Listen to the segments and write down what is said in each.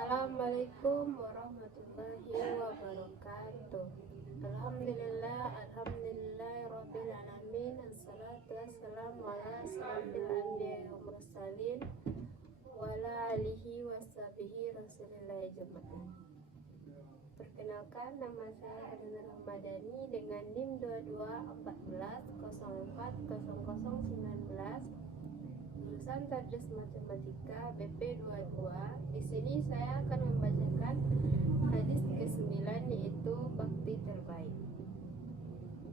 Assalamualaikum warahmatullahi wabarakatuh. Alhamdulillah alamin. Assalatu wassalamu ala asyrafil anbiya'i wal mursalin wa ala alihi washabihi rasulillah ajmain. Perkenalkan, nama saya Adina Ramadhani dengan NIM 2214040019, jurusan Tadris Matematika BP22. Di sini saya akan membacakan hadis ke-9, yaitu bakti terbaik.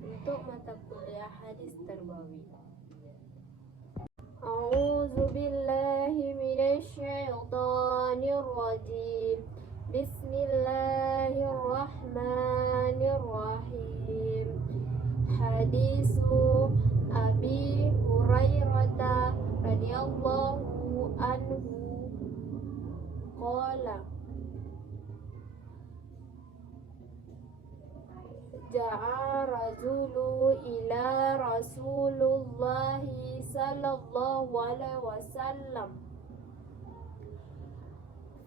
Untuk mata kuliah hadis terbawi. A'udzu billahi minasy syaithanir rajim. Bismillahirrahmanirrahim. Hadisu Abi Hurairah radhiyallahu anhu qala ja'a rajulu ila Rasulullahi sallallahu alaihi wasallam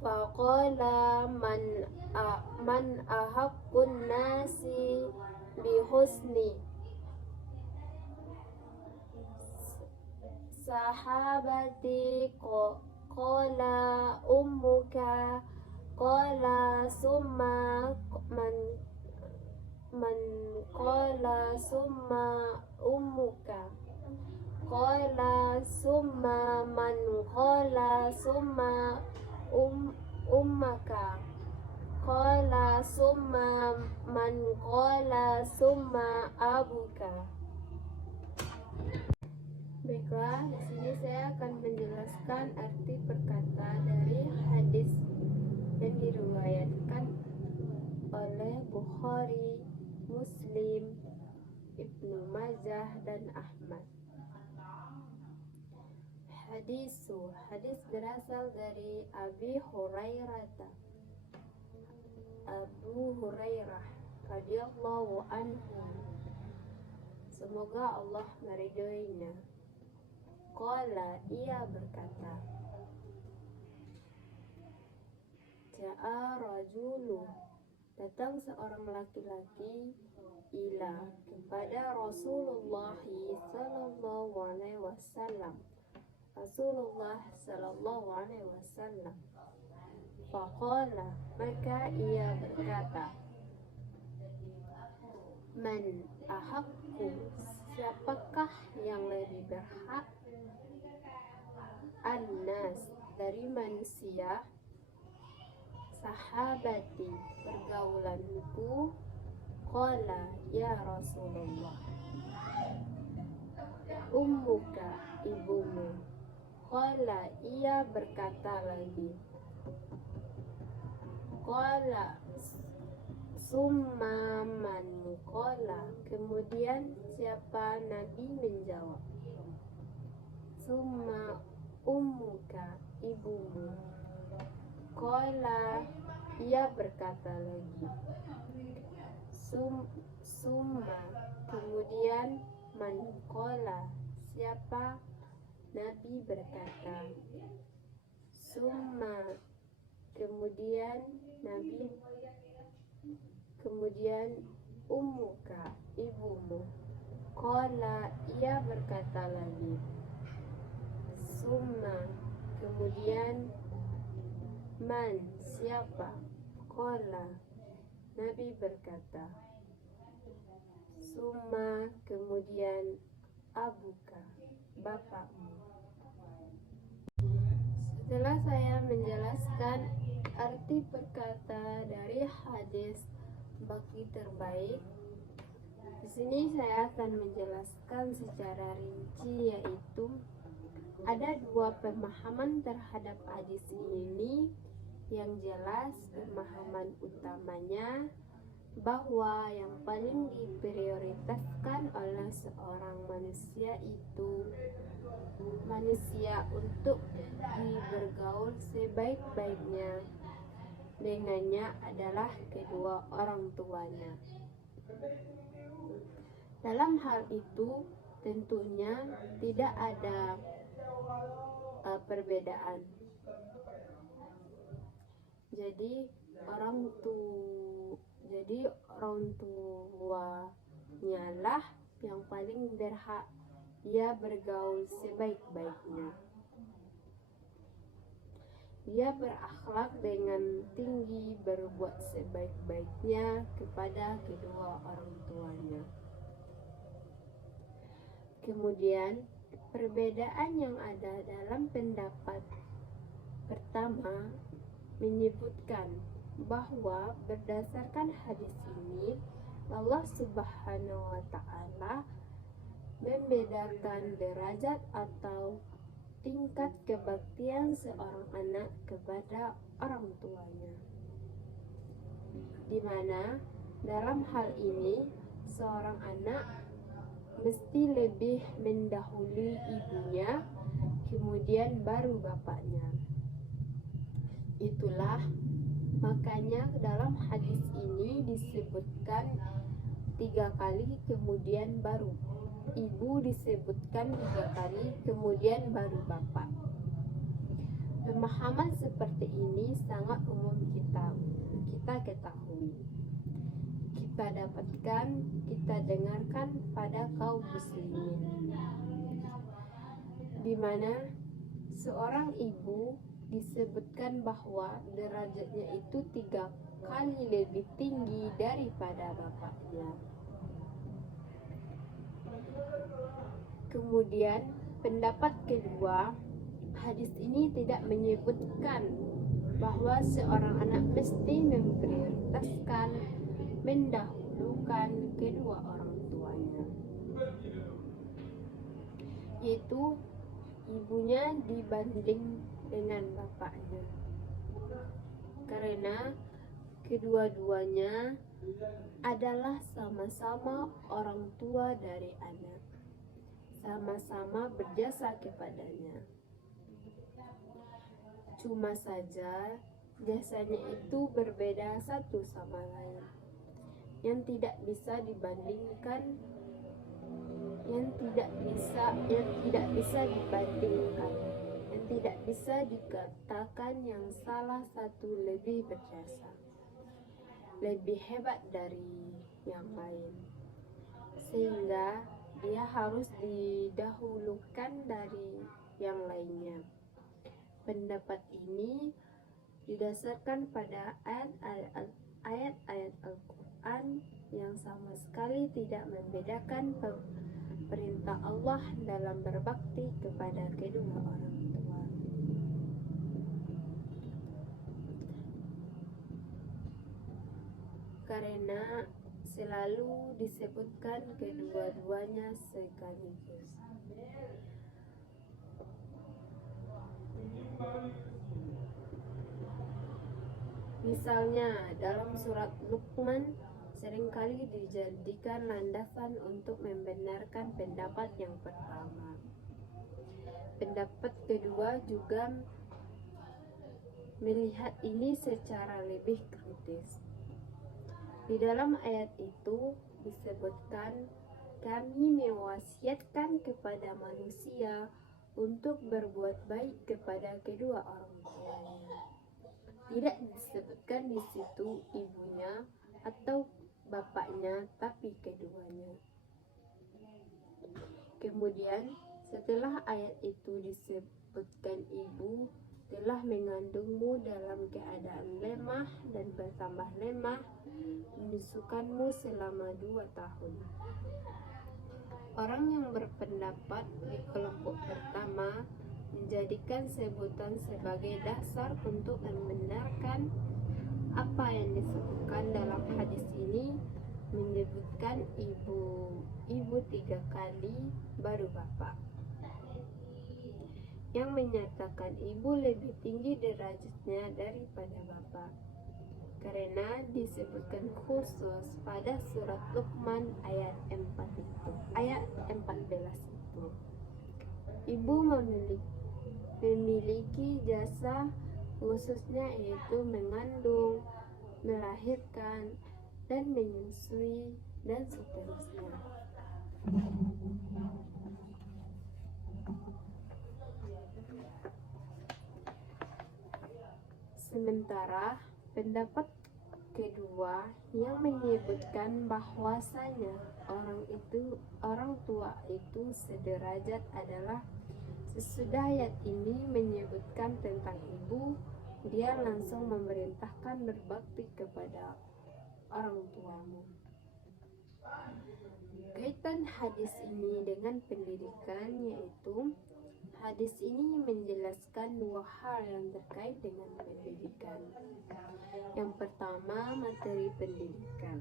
faqala man ahaqqun nasi bihusni sahabati qala ummuka qala summa man qala summa ummuka qala summa man qala summa ummaka qala summa man qala summa abuka. Baiklah, di sini saya akan menjelaskan arti perkata dari hadis yang diriwayatkan oleh Bukhari, Muslim, Ibnu Majah, dan Ahmad. Hadis berasal dari Abu Hurairah radhiyallahu anhu, semoga Allah meridhoinya. Qala, ia berkata, ja'a rajulu, datang seorang laki-laki, ila, kepada Rasulullah sallallahu alaihi wasallam, Rasulullah sallallahu alaihi wasallam. Faqala, maka ia berkata, man ahaqqu, siapakah yang lebih berhak, annas, dari manusia, sahabati, pergaulanku, qala, ya Rasulullah, ummuka, ibumu, qala, ia berkata lagi, qala summa man qala, kemudian siapa? Nabi menjawab, summa ummuka, ibumu, qala, ia berkata lagi, summa, kemudian man qala, siapa? Nabi berkata, summa, kemudian Nabi, kemudian ummuka, ibumu, qala, ia berkata lagi, summa, kemudian man, siapa? Qala, Nabi berkata, summa, kemudian abuka, bapakmu. Setelah saya menjelaskan arti perkata dari hadis bakti terbaik, di sini saya akan menjelaskan secara rinci, yaitu ada dua pemahaman terhadap hadis ini. Yang jelas, pemahaman utamanya bahwa yang paling diprioritaskan oleh seorang manusia itu manusia untuk bergaul sebaik-baiknya dengannya adalah kedua orang tuanya. Dalam hal itu tentunya tidak ada perbedaan. Jadi orang tuanya lah yang paling berhak dia bergaul sebaik-baiknya. Dia berakhlak dengan tinggi, berbuat sebaik-baiknya kepada kedua orang tuanya. Kemudian, perbedaan yang ada dalam pendapat pertama menyebutkan bahwa berdasarkan hadis ini Allah Subhanahu wa Ta'ala membedakan derajat atau tingkat kebaktian seorang anak kepada orang tuanya, di mana dalam hal ini seorang anak mesti lebih mendahului ibunya, kemudian baru bapaknya. Itulah makanya dalam hadis ini disebutkan 3 kali, kemudian baru ibu disebutkan 3 kali, kemudian baru bapak. Pemahaman seperti ini sangat umum kita ketahui, kita dapatkan, kita dengarkan pada kaum muslimin, di mana seorang ibu disebutkan bahwa derajatnya itu 3 kali lebih tinggi daripada bapaknya. Kemudian pendapat kedua, hadis ini tidak menyebutkan bahwa seorang anak mesti memprioritaskan, mendahulukan kedua orang tuanya, yaitu ibunya dibanding dengan bapaknya, karena kedua-duanya adalah sama-sama orang tua dari anak, sama-sama berjasa kepadanya. Cuma saja jasanya itu berbeda satu sama lain, yang tidak bisa dibandingkan, yang tidak bisa dikatakan yang salah satu lebih berjasa, lebih hebat dari yang lain, sehingga dia harus didahulukan dari yang lainnya. Pendapat ini didasarkan pada ayat-ayat Al-Quran yang sama sekali tidak membedakan perintah Allah dalam berbakti kepada kedua orang tua. Karena selalu disebutkan kedua-duanya sekaligus. Misalnya dalam surat Luqman seringkali dijadikan landasan untuk membenarkan pendapat yang pertama. Pendapat kedua juga melihat ini secara lebih kritis. Di dalam ayat itu disebutkan, kami mewasiatkan kepada manusia untuk berbuat baik kepada kedua orang tuanya. Tidak disebutkan di situ ibunya atau bapaknya, tapi keduanya. Kemudian setelah ayat itu disebutkan ibu telah mengandungmu dalam keadaan lemah dan bertambah lemah, menyusukanmu selama 2 tahun. Orang yang berpendapat di kelompok pertama menjadikan sebutan sebagai dasar untuk membenarkan apa yang disebutkan dalam hadis ini, menyebutkan ibu 3 kali baru bapak, yang menyatakan ibu lebih tinggi derajatnya daripada bapak, karena disebutkan khusus pada surat Luqman ayat 14 itu. Ibu memiliki jasa khususnya, yaitu mengandung, melahirkan, dan menyusui, dan seterusnya. Sementara Pendapat kedua yang menyebutkan bahwasanya orang tua itu sederajat adalah sesudah ayat ini menyebutkan tentang ibu, dia langsung memerintahkan berbakti kepada orang tuamu. Kaitan hadis ini dengan pendidikan, yaitu hadis ini menjelaskan dua hal yang terkait dengan pendidikan. Yang pertama, materi pendidikan.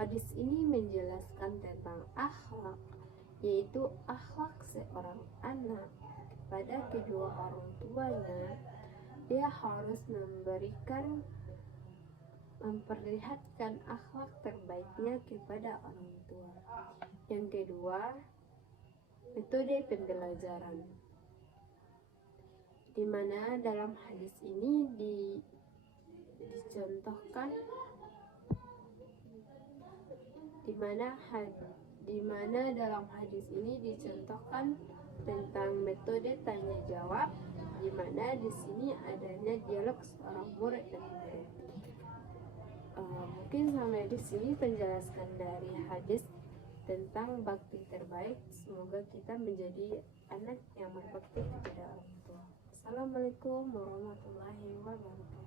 Hadis ini menjelaskan tentang akhlak, yaitu akhlak seorang anak kepada kedua orang tuanya. Dia harus memperlihatkan akhlak terbaiknya kepada orang tua. Yang kedua, metode pembelajaran, di mana dalam hadis ini dicontohkan dalam hadis ini dicontohkan tentang metode tanya jawab, di mana di sini adanya dialog seorang murid dan murid. Mungkin sampai di sini penjelasan dari hadis tentang bakti terbaik. Semoga kita menjadi anak yang berbakti kepada orang tua. Assalamualaikum warahmatullahi wabarakatuh.